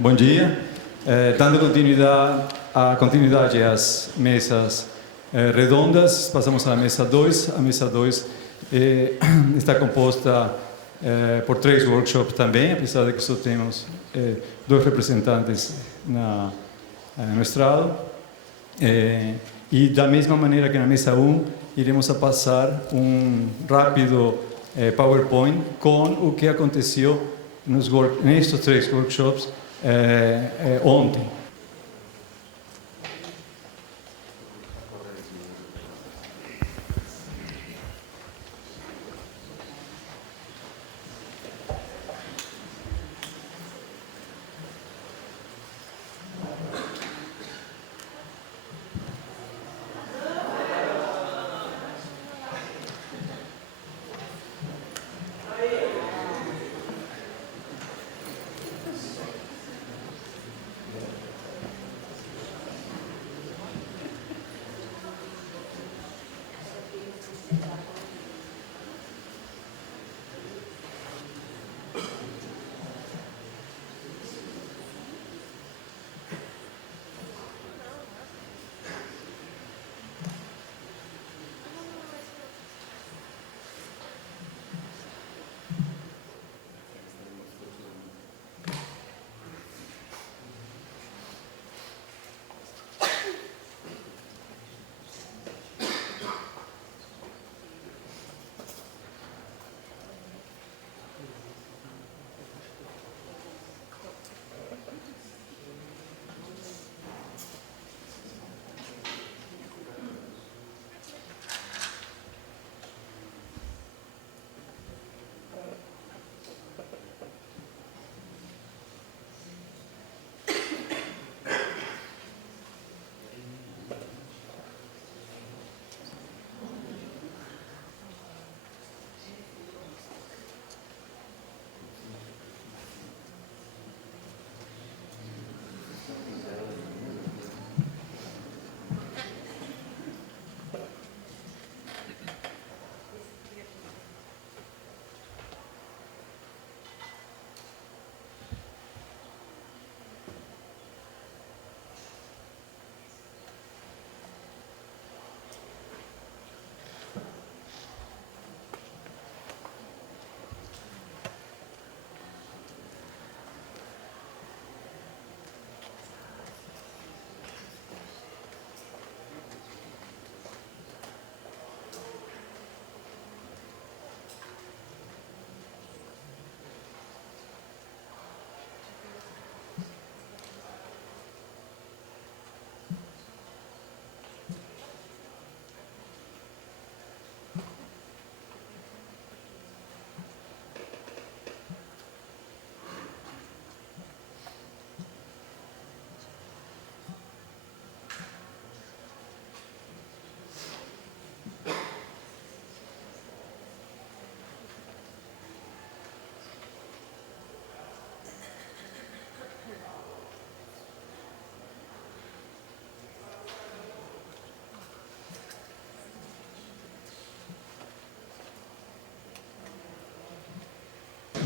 Bom dia. Dando continuidade às mesas redondas, passamos à mesa 2. A mesa 2 está composta por 3 workshops também, apesar de que só temos 2 representantes no estrado. E da mesma maneira que na mesa 1, iremos a passar rápido PowerPoint com o que aconteceu nestes 3 workshops ontem.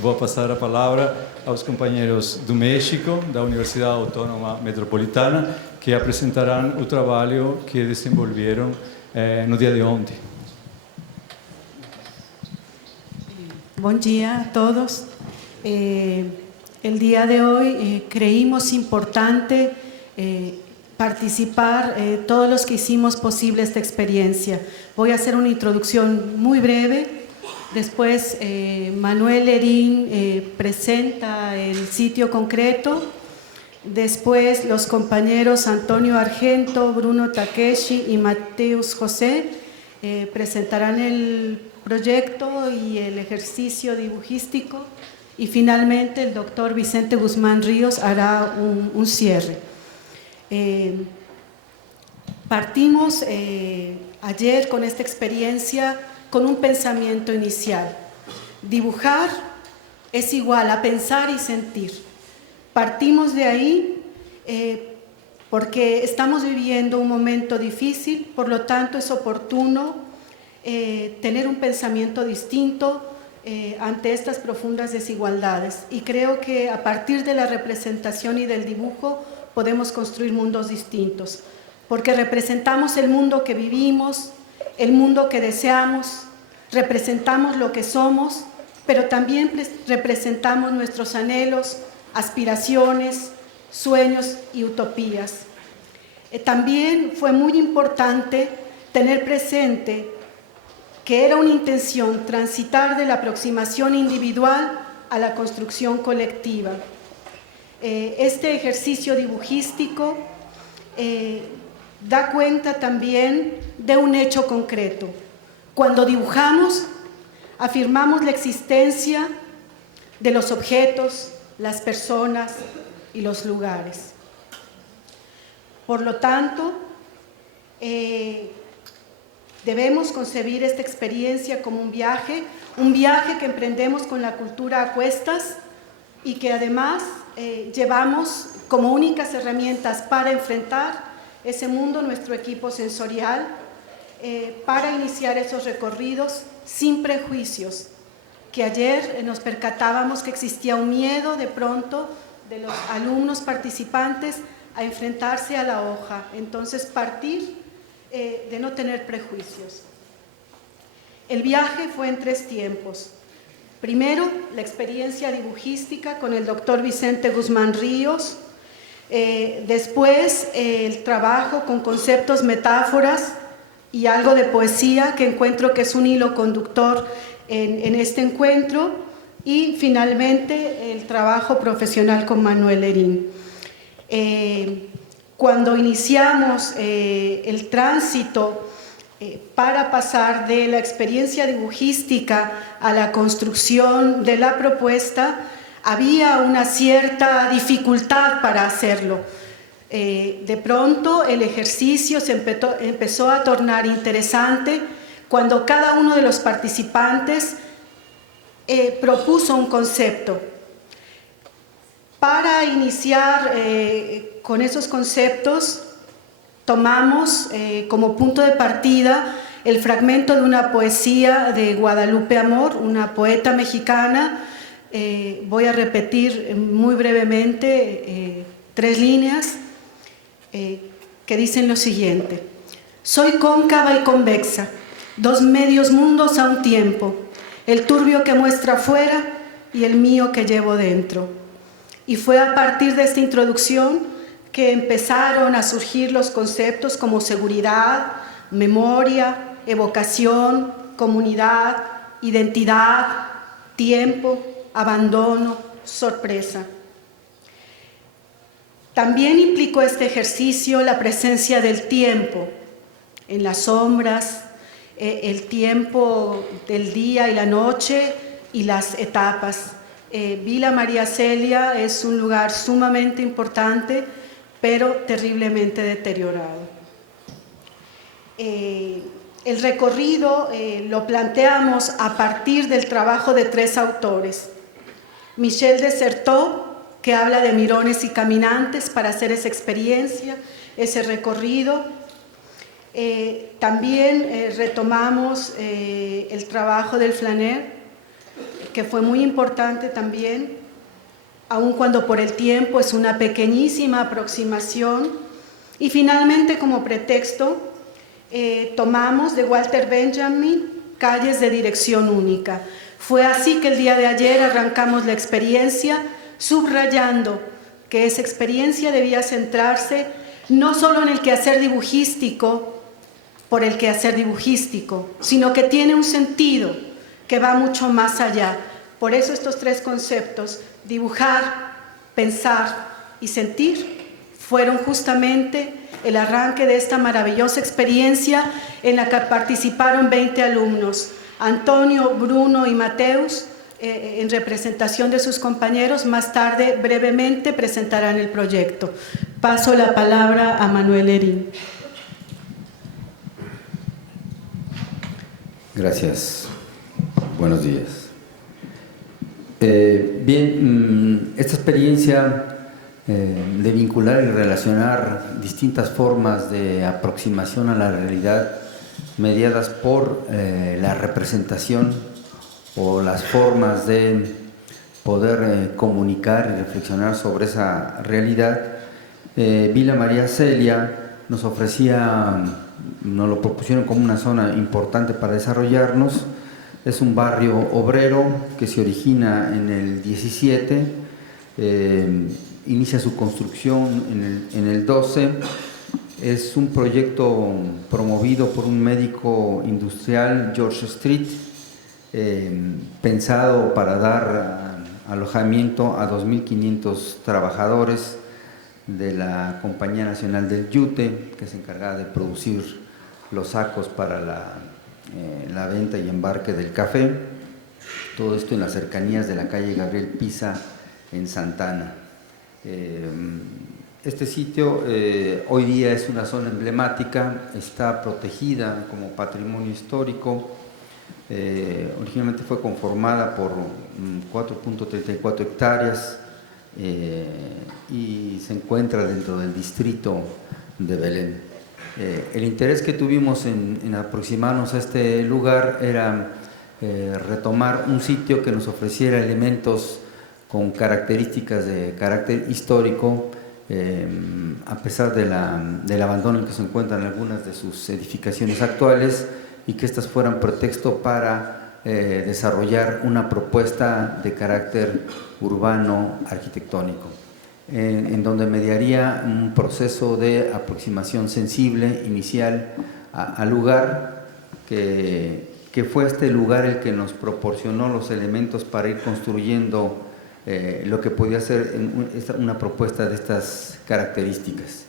Vou passar a palavra aos companheiros do México, da Universidade Autônoma Metropolitana, que apresentarão o trabalho que desenvolveram no dia de ontem. Buen día a todos. El día de hoy creímos importante participar todos los que hicimos posible esta experiencia. Voy a hacer una introducción muy breve. Después Manuel Lerín presenta el sitio concreto. Después los compañeros Antonio Argento, Bruno Takeshi y Mateus José presentarán el proyecto y el ejercicio dibujístico. Y finalmente el doctor Vicente Guzmán Ríos hará un cierre. Partimos ayer con esta experiencia con un pensamiento inicial. Dibujar es igual a pensar y sentir. Partimos de ahí porque estamos viviendo un momento difícil, por lo tanto es oportuno tener un pensamiento distinto, ante estas profundas desigualdades. Y creo que a partir de la representación y del dibujo podemos construir mundos distintos, porque representamos el mundo que vivimos, el mundo que deseamos, representamos lo que somos, pero también representamos nuestros anhelos, aspiraciones, sueños y utopías. También fue muy importante tener presente que era una intención transitar de la aproximación individual a la construcción colectiva. Este ejercicio dibujístico da cuenta también de un hecho concreto. Cuando dibujamos, afirmamos la existencia de los objetos, las personas y los lugares. Por lo tanto, debemos concebir esta experiencia como un viaje que emprendemos con la cultura a cuestas y que además llevamos como únicas herramientas para enfrentar ese mundo, nuestro equipo sensorial, para iniciar esos recorridos sin prejuicios, que ayer nos percatábamos que existía un miedo de pronto de los alumnos participantes a enfrentarse a la hoja. Entonces, partir de no tener prejuicios. El viaje fue en 3 tiempos. Primero, la experiencia dibujística con el doctor Vicente Guzmán Ríos. Después, el trabajo con conceptos, metáforas y algo de poesía, que encuentro que es un hilo conductor en este encuentro. Y finalmente, el trabajo profesional con Manuel Herín. Cuando iniciamos el tránsito para pasar de la experiencia dibujística a la construcción de la propuesta, había una cierta dificultad para hacerlo. De pronto el ejercicio se empezó a tornar interesante cuando cada uno de los participantes propuso un concepto. Para iniciar con esos conceptos, tomamos como punto de partida el fragmento de una poesía de Guadalupe Amor, una poeta mexicana. Voy a repetir muy brevemente 3 líneas que dicen lo siguiente: soy cóncava y convexa, 2 medios mundos a un tiempo, el turbio que muestra afuera y el mío que llevo dentro. Y fue a partir de esta introducción que empezaron a surgir los conceptos como seguridad, memoria, evocación, comunidad, identidad, tiempo, abandono, sorpresa. También implicó este ejercicio la presencia del tiempo en las sombras, el tiempo del día y la noche y las etapas. Vila María Celia es un lugar sumamente importante, pero terriblemente deteriorado. El recorrido lo planteamos a partir del trabajo de 3 autores. Michel Desserteau, que habla de mirones y caminantes para hacer esa experiencia, ese recorrido. También retomamos el trabajo del Flaner, que fue muy importante también, aun cuando por el tiempo es una pequeñísima aproximación. Y finalmente, como pretexto, tomamos de Walter Benjamin Calles de Dirección Única. Fue así que el día de ayer arrancamos la experiencia, subrayando que esa experiencia debía centrarse no solo en el quehacer dibujístico por el quehacer dibujístico, sino que tiene un sentido que va mucho más allá. Por eso estos 3 conceptos, dibujar, pensar y sentir, fueron justamente el arranque de esta maravillosa experiencia en la que participaron 20 alumnos, Antonio, Bruno y Mateus, en representación de sus compañeros. Más tarde, brevemente, presentarán el proyecto. Paso la palabra a Manuel Herín. Gracias. Buenos días. Bien, esta experiencia de vincular y relacionar distintas formas de aproximación a la realidad mediadas por la representación o las formas de poder comunicar y reflexionar sobre esa realidad, Villa María Celia nos ofrecía, nos lo propusieron como una zona importante para desarrollarnos. Es un barrio obrero que se origina en el 17, inicia su construcción en el 12. Es un proyecto promovido por un médico industrial, George Street, pensado para dar alojamiento a 2.500 trabajadores de la Compañía Nacional del Yute, que se encargaba de producir los sacos para la venta y embarque del café. Todo esto en las cercanías de la calle Gabriel Pisa en Santana. Este sitio hoy día es una zona emblemática, está protegida como patrimonio histórico. Originalmente fue conformada por 4.34 hectáreas y se encuentra dentro del distrito de Belén. El interés que tuvimos en aproximarnos a este lugar era retomar un sitio que nos ofreciera elementos con características de carácter histórico, a pesar del abandono en que se encuentran algunas de sus edificaciones actuales, y que estas fueran pretexto para desarrollar una propuesta de carácter urbano arquitectónico, en donde mediaría un proceso de aproximación sensible inicial al lugar, que fue este lugar el que nos proporcionó los elementos para ir construyendo lo que podía ser una propuesta de estas características.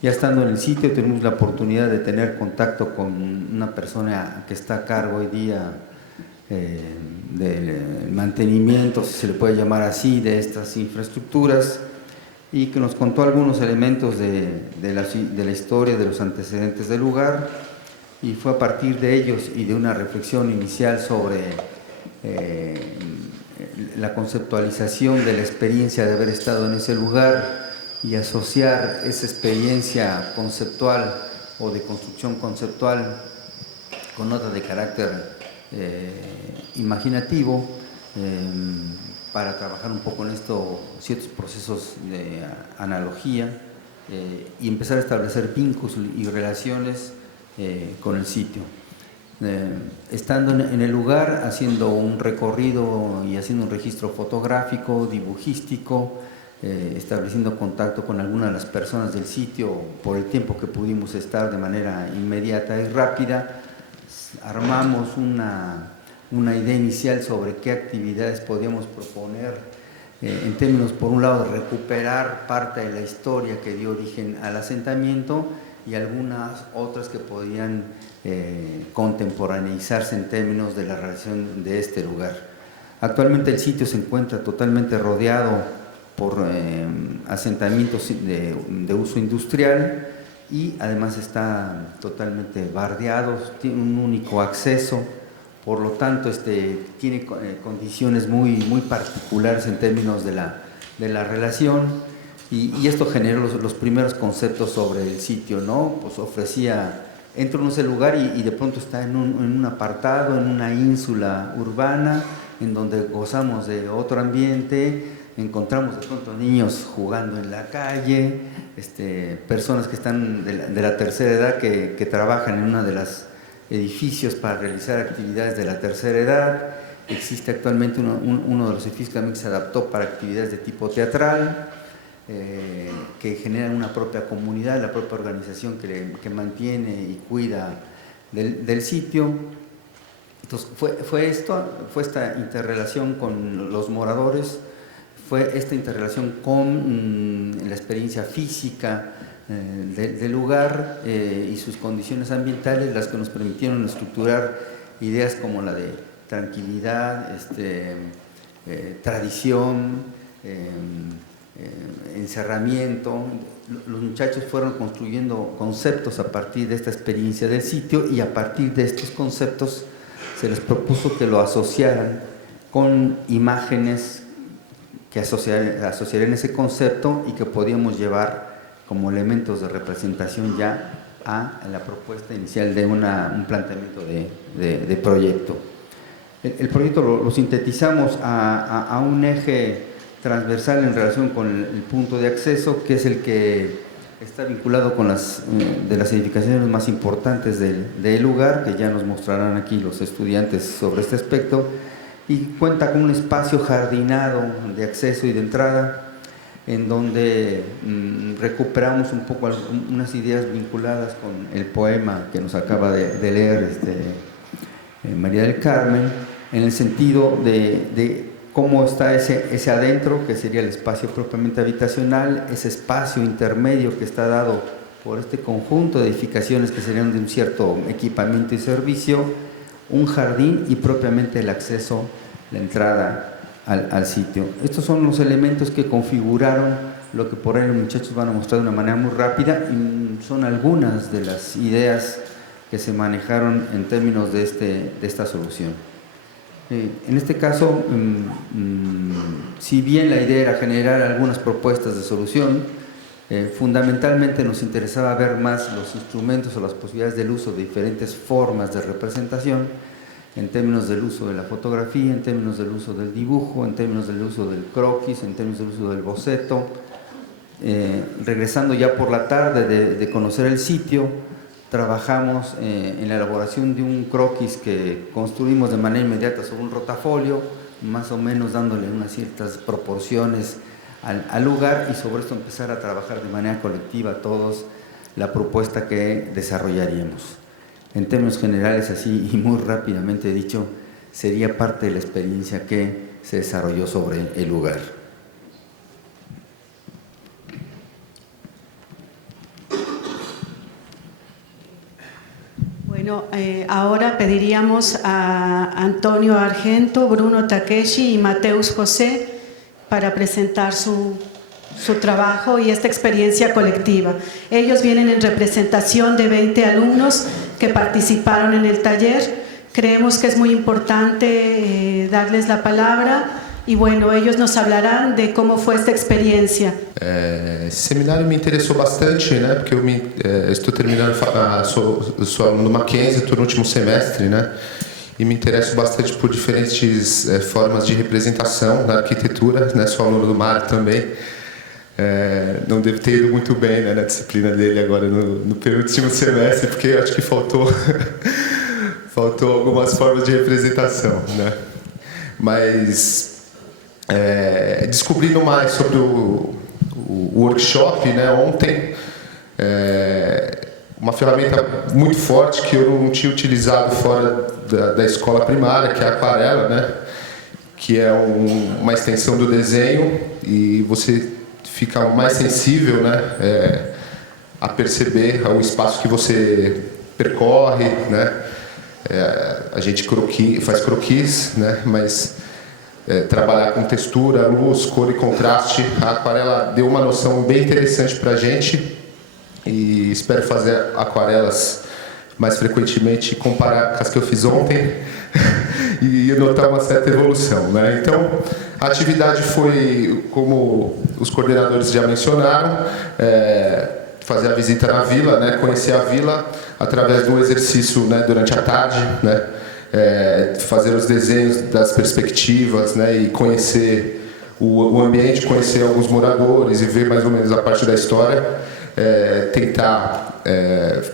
Ya estando en el sitio tenemos la oportunidad de tener contacto con una persona que está a cargo hoy día del mantenimiento, si se le puede llamar así, de estas infraestructuras, y que nos contó algunos elementos de la historia, de los antecedentes del lugar, y fue a partir de ellos y de una reflexión inicial sobre la conceptualización de la experiencia de haber estado en ese lugar y asociar esa experiencia conceptual o de construcción conceptual con nota de carácter imaginativo, para trabajar un poco en esto, ciertos procesos de analogía, y empezar a establecer vínculos y relaciones con el sitio. Estando en el lugar, haciendo un recorrido y haciendo un registro fotográfico, dibujístico, estableciendo contacto con algunas de las personas del sitio por el tiempo que pudimos estar de manera inmediata y rápida, armamos una idea inicial sobre qué actividades podíamos proponer en términos, por un lado, de recuperar parte de la historia que dio origen al asentamiento y algunas otras que podían contemporaneizarse en términos de la relación de este lugar. Actualmente el sitio se encuentra totalmente rodeado por asentamientos de uso industrial y además está totalmente bardeado, tiene un único acceso, por lo tanto tiene condiciones muy particulares en términos de la relación, y esto generó los primeros conceptos sobre el sitio, ¿no? Pues ofrecía, entro en ese lugar y de pronto está en un apartado, en una ínsula urbana, en donde gozamos de otro ambiente, encontramos de pronto niños jugando en la calle, personas que están de la tercera edad que trabajan en una de las edificios para realizar actividades de la tercera edad. Existe actualmente uno de los edificios también que se adaptó para actividades de tipo teatral, que generan una propia comunidad, la propia organización que mantiene y cuida del sitio. Entonces fue esta interrelación con los moradores, fue esta interrelación con la experiencia física del lugar y sus condiciones ambientales las que nos permitieron estructurar ideas como la de tranquilidad, tradición, encerramiento. Los muchachos fueron construyendo conceptos a partir de esta experiencia del sitio, y a partir de estos conceptos se les propuso que lo asociaran con imágenes que asociarían ese concepto y que podíamos llevar como elementos de representación ya a la propuesta inicial de un planteamiento de proyecto. El proyecto lo sintetizamos a un eje transversal en relación con el punto de acceso, que es el que está vinculado con las edificaciones más importantes del lugar, que ya nos mostrarán aquí los estudiantes sobre este aspecto, y cuenta con un espacio jardinado de acceso y de entrada, en donde recuperamos un poco unas ideas vinculadas con el poema que nos acaba de leer María del Carmen, en el sentido de cómo está ese adentro, que sería el espacio propiamente habitacional, ese espacio intermedio que está dado por este conjunto de edificaciones que serían de un cierto equipamiento y servicio, un jardín y propiamente el acceso, la entrada al sitio. Estos son los elementos que configuraron lo que por ahí los muchachos van a mostrar de una manera muy rápida, y son algunas de las ideas que se manejaron en términos de esta solución. En este caso, si bien la idea era generar algunas propuestas de solución, fundamentalmente nos interesaba ver más los instrumentos o las posibilidades del uso de diferentes formas de representación, en términos del uso de la fotografía, en términos del uso del dibujo, en términos del uso del croquis, en términos del uso del boceto. Regresando ya por la tarde de conocer el sitio, trabajamos en la elaboración de un croquis que construimos de manera inmediata sobre un rotafolio, más o menos dándole unas ciertas proporciones al lugar, y sobre esto empezar a trabajar de manera colectiva todos la propuesta que desarrollaríamos. En términos generales, así y muy rápidamente dicho, sería parte de la experiencia que se desarrolló sobre el lugar. Bueno, ahora pediríamos a Antonio Argento, Bruno Takeshi y Mateus José para presentar su trabajo y esta experiencia colectiva. Ellos vienen en representación de 20 alumnos que participaron en el taller. Creemos que es muy importante darles la palabra y bueno, ellos nos hablarán de cómo fue esta experiencia. Esse seminário me interessou bastante, né? Porque eu estou terminando, sou aluno do Mackenzie, estou no último semestre, né? E me interesso bastante por diferentes formas de representação na arquitetura, né? Sou aluno do Mário também. Não devo ter ido muito bem, né, na disciplina dele agora no penúltimo semestre, porque eu acho que faltou algumas formas de representação, né? Mas descobrindo mais sobre o workshop, né, ontem, uma ferramenta muito forte que eu não tinha utilizado fora da escola primária, que é a aquarela, né, que é uma extensão do desenho, e você fica mais sensível, né, a perceber o espaço que você percorre, né. A gente faz croquis, né, mas trabalhar com textura, luz, cor e contraste, a aquarela deu uma noção bem interessante para a gente, e espero fazer aquarelas mais frequentemente, comparar com as que eu fiz ontem e notar uma certa evolução, né? Então, a atividade foi, como os coordenadores já mencionaram, fazer a visita na vila, né? Conhecer a vila através de um exercício, né, durante a tarde, né? Fazer os desenhos das perspectivas, né? E conhecer o ambiente, conhecer alguns moradores e ver mais ou menos a parte da história, tentar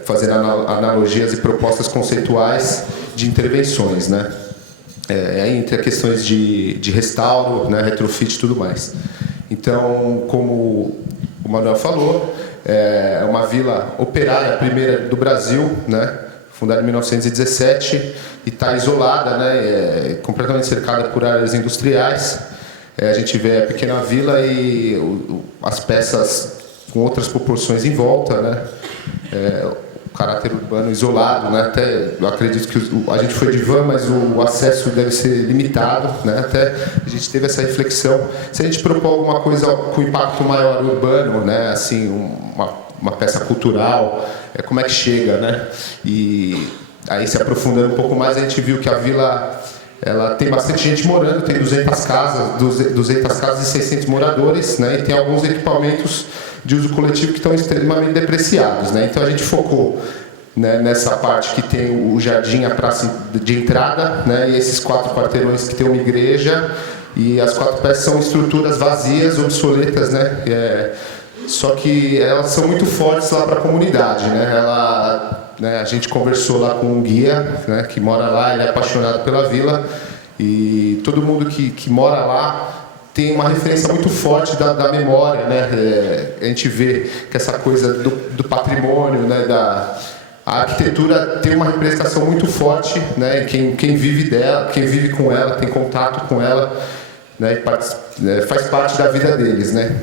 fazer analogias e propostas conceituais de intervenções, né? Entre questões de restauro, né, retrofit e tudo mais. Então, como o Manuel falou, é uma vila operária, a primeira do Brasil, né, fundada em 1917, e está isolada, né, completamente cercada por áreas industriais. A gente vê a pequena vila e as peças com outras proporções em volta, né, o caráter urbano isolado, né? Até eu acredito que a gente foi de van, mas o acesso deve ser limitado, né? Até a gente teve essa reflexão. Se a gente propor alguma coisa com impacto maior urbano, né? Assim, uma peça cultural, como é que chega, né? E aí, se aprofundando um pouco mais, a gente viu que a vila, ela tem bastante gente morando, tem 200 casas e 600 moradores, né? E tem alguns equipamentos de uso coletivo que estão extremamente depreciados, né? Então a gente focou né, nessa parte que tem o jardim, a praça de entrada, né, e esses 4 quarteirões que tem uma igreja, e as 4 peças são estruturas vazias, obsoletas, né, só que elas são muito fortes lá para a comunidade, né, a gente conversou lá com um guia, né, que mora lá, ele é apaixonado pela vila, e todo mundo que mora lá tem uma referência muito forte da memória, né? A gente vê que essa coisa do patrimônio, né? A arquitetura tem uma representação muito forte, né? Quem vive dela, quem vive com ela, tem contato com ela, né? Faz parte da vida deles, né?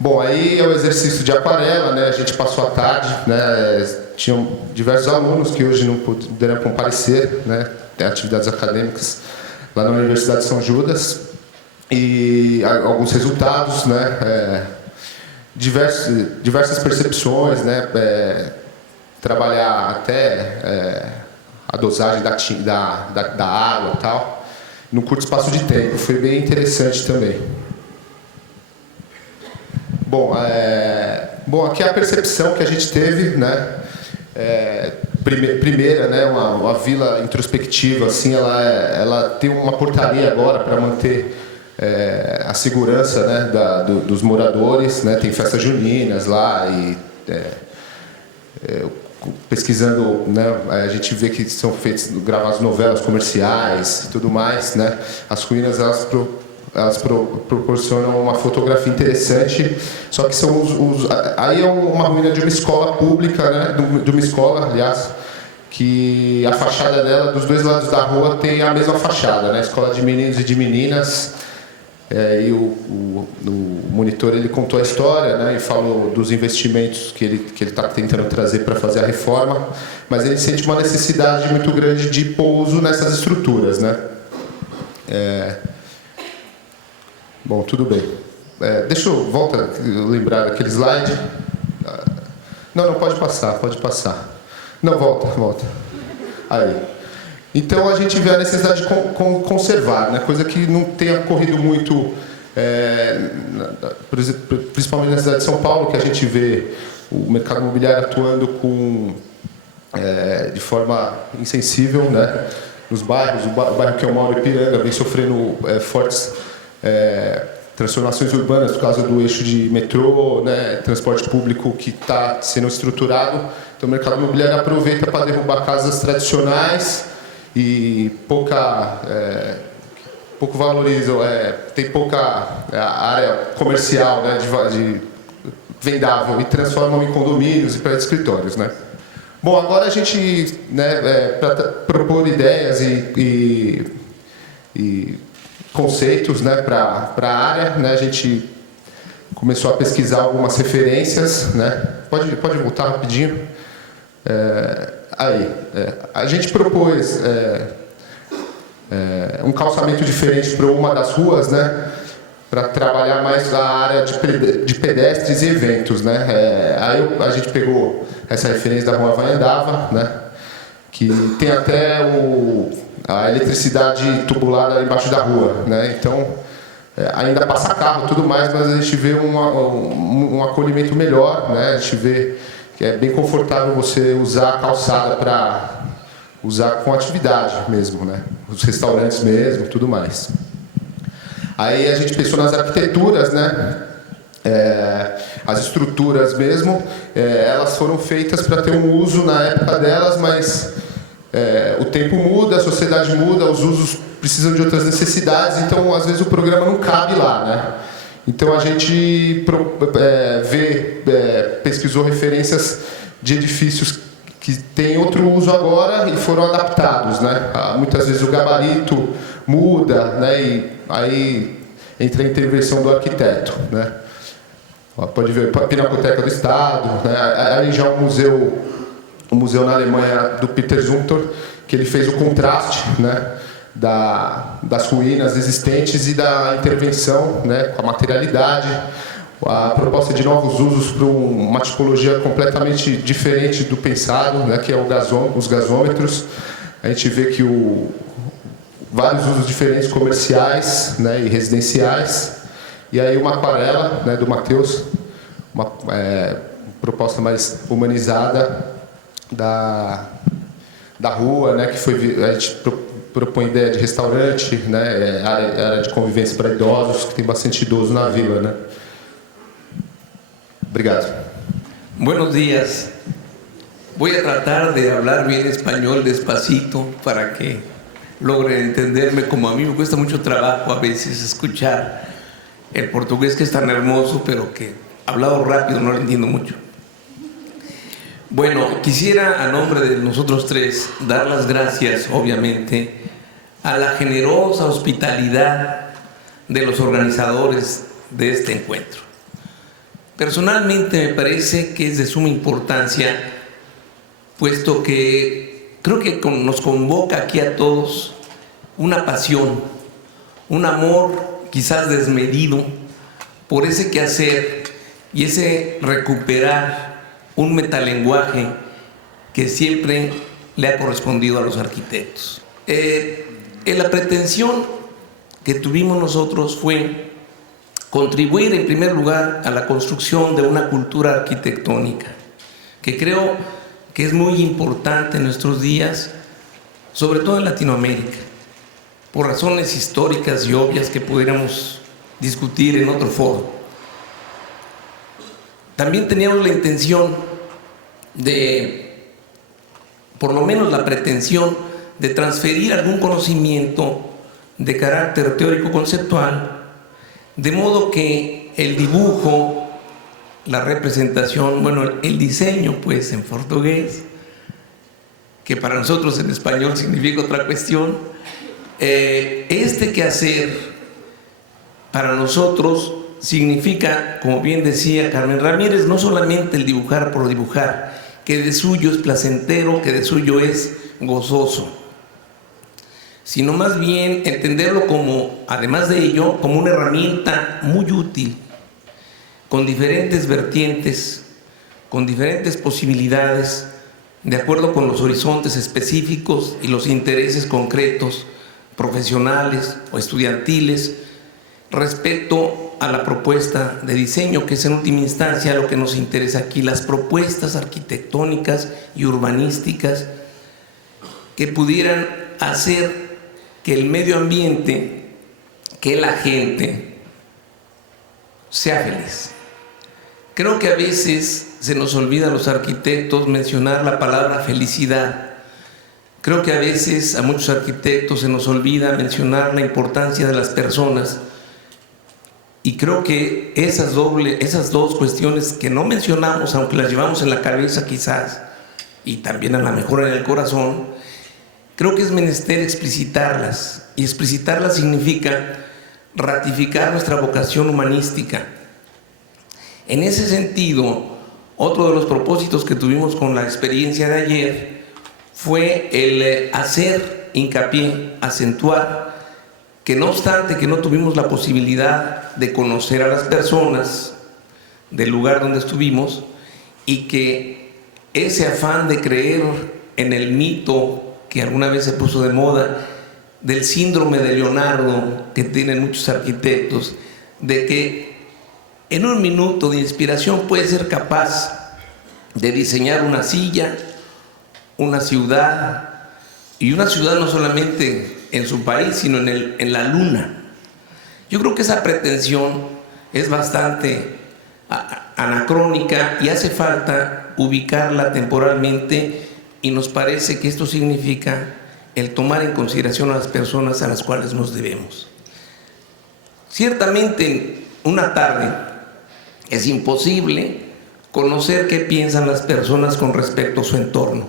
Bom, aí é o exercício de aquarela, né? A gente passou a tarde, né? Tinham diversos alunos que hoje não puderam comparecer, né? Tem atividades acadêmicas lá na Universidade de São Judas, e alguns resultados, né, diversas percepções, né, trabalhar até a dosagem da água e tal, num curto espaço de tempo, foi bem interessante também. Bom, aqui é a percepção que a gente teve, né, primeira, né, uma vila introspectiva, assim, ela tem uma portaria agora para manter a segurança, né, dos moradores, né, tem festas juninas lá e pesquisando, né, a gente vê que são gravadas novelas comerciais e tudo mais, né, as ruínas elas proporcionam uma fotografia interessante, só que são aí é uma ruína de uma escola pública, né, de uma escola, aliás, que a fachada dela, dos 2 lados da rua, tem a mesma fachada, né, escola de meninos e de meninas, e o monitor ele contou a história, né, e falou dos investimentos que ele está tentando trazer para fazer a reforma, mas ele sente uma necessidade muito grande de pouso nessas estruturas, né. Bom, tudo bem. Deixa eu lembrar daquele slide. Não, pode passar. Não, volta. Aí. Então, a gente vê a necessidade de conservar, né? Coisa que não tem ocorrido muito, principalmente na cidade de São Paulo, que a gente vê o mercado imobiliário atuando de forma insensível, né? Nos bairros. O bairro que eu moro, Ipiranga, vem sofrendo fortes transformações urbanas por causa do eixo de metrô, né, transporte público que está sendo estruturado. Então o mercado imobiliário aproveita para derrubar casas tradicionais e pouco valorizam, tem pouca área comercial, né, de vendável, e transformam em condomínios e prédios escritórios, né. Bom, agora a gente, né, para propor ideias e conceitos, né, para a área, né, a gente começou a pesquisar algumas referências, né, pode voltar rapidinho, a gente propôs um calçamento diferente para uma das ruas, né, para trabalhar mais a área de pedestres e eventos, né, aí a gente pegou essa referência da Rua Vanhandava, né, que tem até a eletricidade tubulada embaixo da rua, né? Então, ainda passa carro e tudo mais, mas a gente vê um acolhimento melhor, né? A gente vê que é bem confortável você usar a calçada para usar com atividade mesmo, né? Os restaurantes mesmo, tudo mais. Aí a gente pensou nas arquiteturas, né? As estruturas mesmo, elas foram feitas para ter um uso na época delas, mas o tempo muda, a sociedade muda, os usos precisam de outras necessidades, então às vezes o programa não cabe lá, né? Então a gente pesquisou referências de edifícios que têm outro uso agora e foram adaptados, né? Muitas vezes o gabarito muda, né? E aí entra a intervenção do arquiteto, né? Pode ver a Pinacoteca do Estado, né? Aí já o museu na Alemanha do Peter Zumthor, que ele fez o contraste, né, das ruínas existentes e da intervenção, né, com a materialidade, a proposta de novos usos para uma tipologia completamente diferente do pensado, né, que é os gasômetros. A gente vê que vários usos diferentes comerciais, né, e residenciais. E aí uma aquarela, né, do Matheus, proposta mais humanizada da rua, né, que a gente propõe ideia de restaurante, né, área de convivência para idosos, que tem bastante idoso na vila, né. Obrigado. Buenos días. Voy a tratar de hablar bien español despacito para que logren entenderme, como a mí me cuesta mucho trabajo a veces escuchar el portugués, que es tan hermoso, pero que hablado rápido no lo entiendo mucho. Bueno, quisiera a nombre de nosotros tres dar las gracias, obviamente, a la generosa hospitalidad de los organizadores de este encuentro. Personalmente me parece que es de suma importancia, puesto que creo que nos convoca aquí a todos una pasión, un amor quizás desmedido por ese quehacer y ese recuperar un metalenguaje que siempre le ha correspondido a los arquitectos. La pretensión que tuvimos nosotros fue contribuir en primer lugar a la construcción de una cultura arquitectónica, que creo que es muy importante en nuestros días, sobre todo en Latinoamérica, por razones históricas y obvias que pudiéramos discutir en otro foro. También teníamos la intención de, por lo menos la pretensión, de transferir algún conocimiento de carácter teórico-conceptual, de modo que el dibujo, la representación, bueno, el diseño, pues, en portugués, que para nosotros en español significa otra cuestión, este quehacer para nosotros significa, como bien decía Carmen Ramírez, no solamente el dibujar por dibujar, que de suyo es placentero, que de suyo es gozoso, sino más bien entenderlo como, además de ello, como una herramienta muy útil, con diferentes vertientes, con diferentes posibilidades, de acuerdo con los horizontes específicos y los intereses concretos, profesionales o estudiantiles, respecto a la propuesta de diseño, que es en última instancia lo que nos interesa aquí, las propuestas arquitectónicas y urbanísticas que pudieran hacer que el medio ambiente, que la gente sea feliz. Creo que a veces se nos olvida a los arquitectos mencionar la palabra felicidad. Creo que a veces a muchos arquitectos se nos olvida mencionar la importancia de las personas. Y creo que esas dos cuestiones que no mencionamos, aunque las llevamos en la cabeza quizás, y también a lo mejor en el corazón, creo que es menester explicitarlas. Y explicitarlas significa ratificar nuestra vocación humanística. En ese sentido, otro de los propósitos que tuvimos con la experiencia de ayer fue el hacer hincapié, acentuar que no obstante que no tuvimos la posibilidad de conocer a las personas del lugar donde estuvimos, y que ese afán de creer en el mito que alguna vez se puso de moda, del síndrome de Leonardo que tienen muchos arquitectos, de que en un minuto de inspiración puede ser capaz de diseñar una silla, una ciudad, y una ciudad no solamente en su país, sino en la luna. Yo creo que esa pretensión es bastante anacrónica y hace falta ubicarla temporalmente, y nos parece que esto significa el tomar en consideración a las personas a las cuales nos debemos. Ciertamente, una tarde es imposible conocer qué piensan las personas con respecto a su entorno,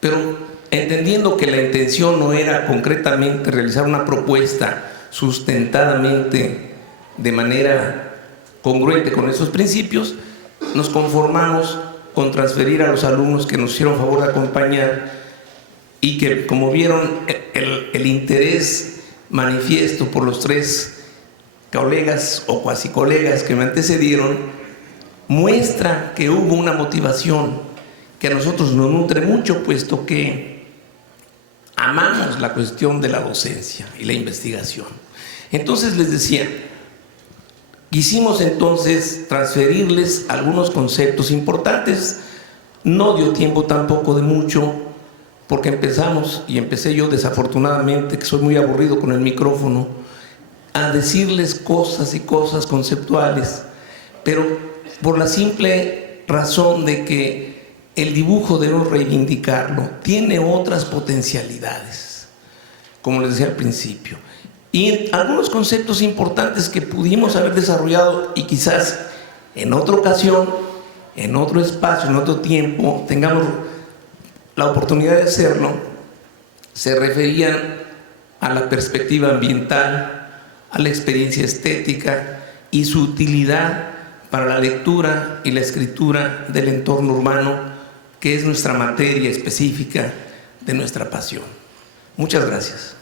pero entendiendo que la intención no era concretamente realizar una propuesta sustentadamente de manera congruente con esos principios, nos conformamos con transferir a los alumnos que nos hicieron favor de acompañar, y que, como vieron, el interés manifiesto por los tres colegas o cuasi colegas que me antecedieron muestra que hubo una motivación que a nosotros nos nutre mucho, puesto que amamos la cuestión de la docencia y la investigación. Entonces les decía, quisimos entonces transferirles algunos conceptos importantes. No dio tiempo tampoco de mucho, porque empecé yo desafortunadamente, que soy muy aburrido con el micrófono, a decirles cosas y cosas conceptuales, pero por la simple razón de que el dibujo, debemos reivindicarlo, tiene otras potencialidades, como les decía al principio. Y algunos conceptos importantes que pudimos haber desarrollado y quizás en otra ocasión, en otro espacio, en otro tiempo, tengamos la oportunidad de hacerlo, se referían a la perspectiva ambiental, a la experiencia estética y su utilidad para la lectura y la escritura del entorno urbano, que es nuestra materia específica de nuestra pasión. Muchas gracias.